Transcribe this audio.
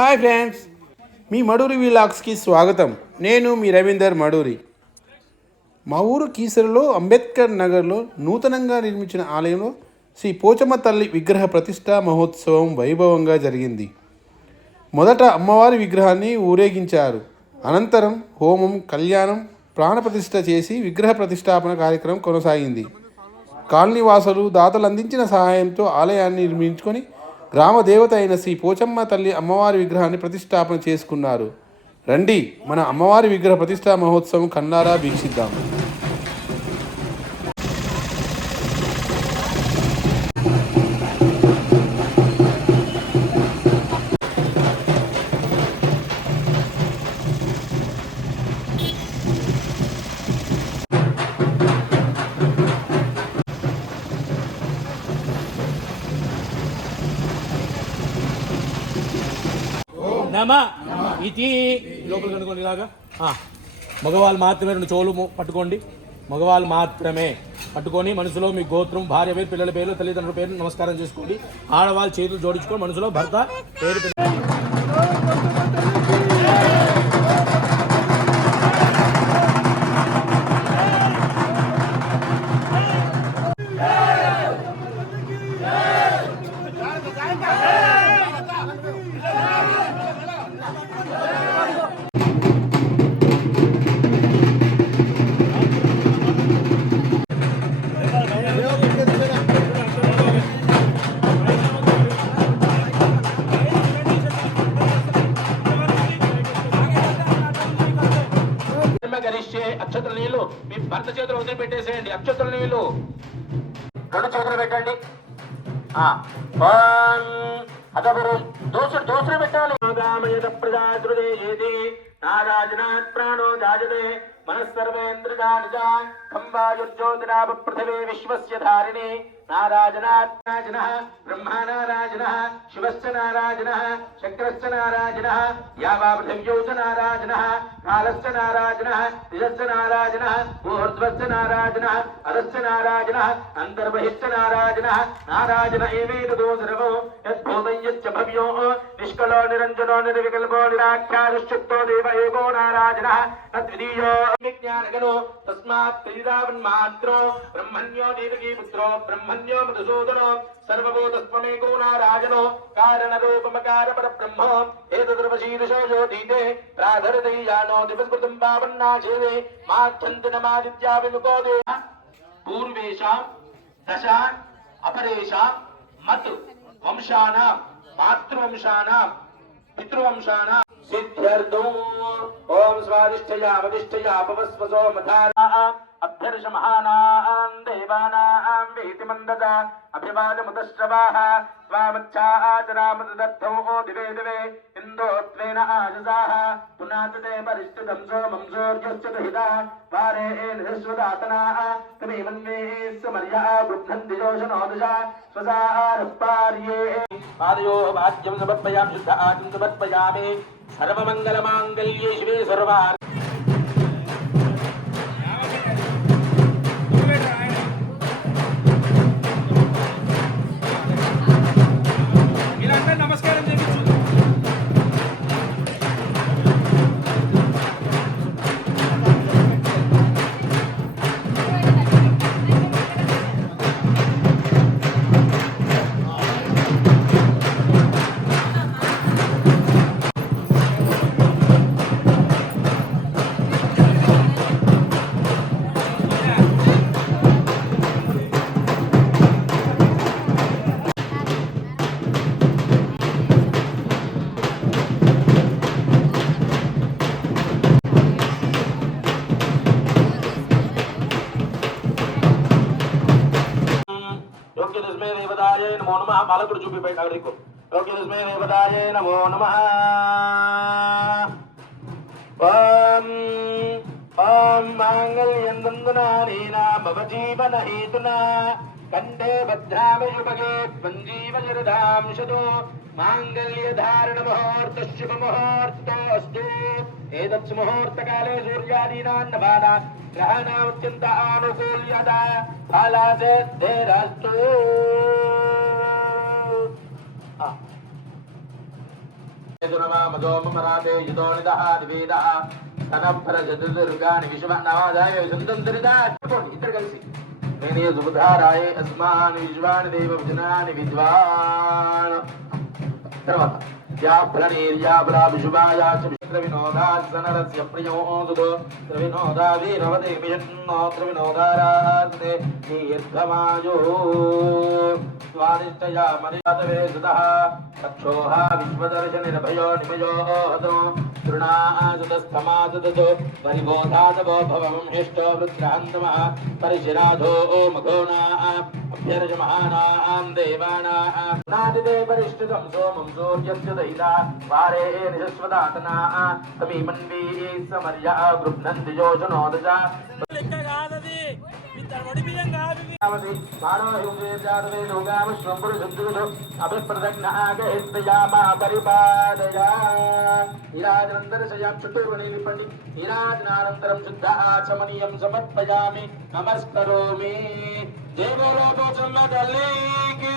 Hi friends, మీ మడూరి విలాగ్స్కి స్వాగతం. నేను మీ రవీందర్ మడూరి. మా ఊరు కీసరలో అంబేద్కర్ నగర్లో నూతనంగా నిర్మించిన ఆలయంలో శ్రీ పోచమ్మ తల్లి విగ్రహ ప్రతిష్ఠా మహోత్సవం వైభవంగా జరిగింది. మొదట అమ్మవారి విగ్రహాన్ని ఊరేగించారు. అనంతరం హోమం, కళ్యాణం, ప్రాణప్రతిష్ఠ చేసి విగ్రహ ప్రతిష్టాపన కార్యక్రమం కొనసాగింది. కాలనీవాసులు దాతలు అందించిన సహాయంతో ఆలయాన్ని నిర్మించుకొని గ్రామ దేవత అయిన శ్రీ పోచమ్మ తల్లి అమ్మవారి విగ్రహాన్ని ప్రతిష్టాపన చేసుకున్నారు. రండి, మన అమ్మవారి విగ్రహ ప్రతిష్టా మహోత్సవం కన్నారా వీక్షిద్దాం. నమ ఇది లోపల కనుకోండి. ఇలాగా మగవాళ్ళు మాత్రమే రెండు చెవులు పట్టుకోండి. మగవాళ్ళు మాత్రమే పట్టుకొని మనసులో మీ గోత్రం, భార్య పేరు, పిల్లల పేరు, తల్లిదండ్రుల పేరు నమస్కారం చేసుకోండి. ఆడవాళ్ళు చేతులు జోడించుకొని మనసులో భర్త పేరు అక్షతల నీళ్లు మీ భర్త చేతులు వదిలి పెట్టేసేయండి. అక్షతల నీళ్లు రెండు చేతులు పెట్టండి. దోసుడు పెట్టాలి. నారాజనాత్ ప్రాణో జాజనే మనస్సర్వేంద్రజానిజా కంబాయుర్జ్యోతిరాప పృథివీ విశ్వస్య ధారిణి నారాజనారాజన బ్రహ్మా నారాజన శివశ్చ నారాజన చక్రశ్చ నారాజన యావా పృథివ్యౌ చ నారాజన కాలశ్చ నారాజన దిశశ్చ నారాజన ఊర్ధ్వశ్చ నారాజన అధశ్చ నారాజన అంతర్బహిశ్చ నారాజన నారాజన ఏవేదో సర్వో యద్భూతం యచ్చ భవ్యో నిష్కలో నిరంజనో నిర్వికల్పో నిరాఖ్యానుశ్చిత్తో దేవ ఏకో నారాజన తద్వితీయో విజ్ఞానగణో తస్మాత్ త్రిరావన్మాత్రో బ్రహ్మణ్యో దేవకీ పుత్రో బ్రహ్మణ్యో మధుసూదనో సర్వభూతస్త్వమేకో నారాజనో కారణరూపమకార పరబ్రహ్మ ఏతద్రవశీదశో జ్యోతితే ప్రాధరదీయానో దివస్కృతం పావన్నాచేవే మాఛంతి నమాదిత్యా విముఖో దేవ పూర్వేషాం దశ అపరేషాం మత్ వంశానాం మాతృవంశానాం పితృవంశానాం సిద్ధ్యర్థం ఓం స్వాదిష్ఠయావదిష్ఠయాపవస్వసో మధానా అభ్యర్ష మహానాం దేవానాం వేతి మందత అభివాదముదశ్రవాః స్వామచ్ఛాచరామదత్తౌ దివే దివే ఇందోత్వేన ఆజసాః పునాతతే పరిష్ఠితం సోమం సూర్యశ్చ దహితా వారే నిశ్వదాతనాః తమేవన్మే సమర్యా బుద్ధంతి జోషనోదశా స్వసారపార్యే పాదయో వాద్యం సమర్పయామి శుద్ధ ఆచం సమర్పయామి సర్వమంగళమాంగళ్యే శివే సర్వా నమో నమః. బాలకుడు చూపి బయట అగడికో తస్మై దేవతాయే నమో నమః. ఓం ఓం మాంగళ్యం దందునానేన మమ జీవన హేతునా కంఠే బధ్నామయుపగే త్వంజీవజరదాం శతో మాంగళ్యధారణ ముహూర్త శుభ ముహూర్తోస్తు. ఏతత్ ముహూర్తకాలే సూర్యాదీనాన్నవానా గ్రహాణామత్యంత ఆనుకూల్యత ఫలసిద్ధిరస్తు. మధోమరాతే యుధోనిదః నివేదః తనప్రజదుర్గాని విశ్వనాదాయ సంతంత్రిదా. ఇద్దరు కలిసి మేనే సుధారాయ అస్మాన్ విశ్వాని దేవ విజనాని విద్వాన్. తర్వాత యాప్రణీర్యాబలా విశుభాయా వినోదాసనరస్య ప్రియోదుదో త్రివినోదావీరవదే వియన్నో త్రివినోదారాస్తే దీర్ఘమాయో స్వాదిష్టయా మర్యాదవే సుతః తక్షోః విశ్వదర్శనిర్భయో నిమయో హతో తృణాసుతస్థమాసుతతో పరిబోధాతవో భవం హిష్టో వృత్రాంతమః పరిశిరాధో మఘోనా అభ్యర్జమహానాం దేవానాం నాదిదే పరిష్ఠితం సోమం సూర్యస్య దయితా వారే నిజస్వదాతనా సమీమన్వీ సమర్యా గృహ్ణంతి యోజనోదజా ఇరాజనానంతరం శుద్ధ ఆచమనీయం సమర్పయామి నమస్కరోమి. జయ బోలో పోచమ్మ తల్లికి.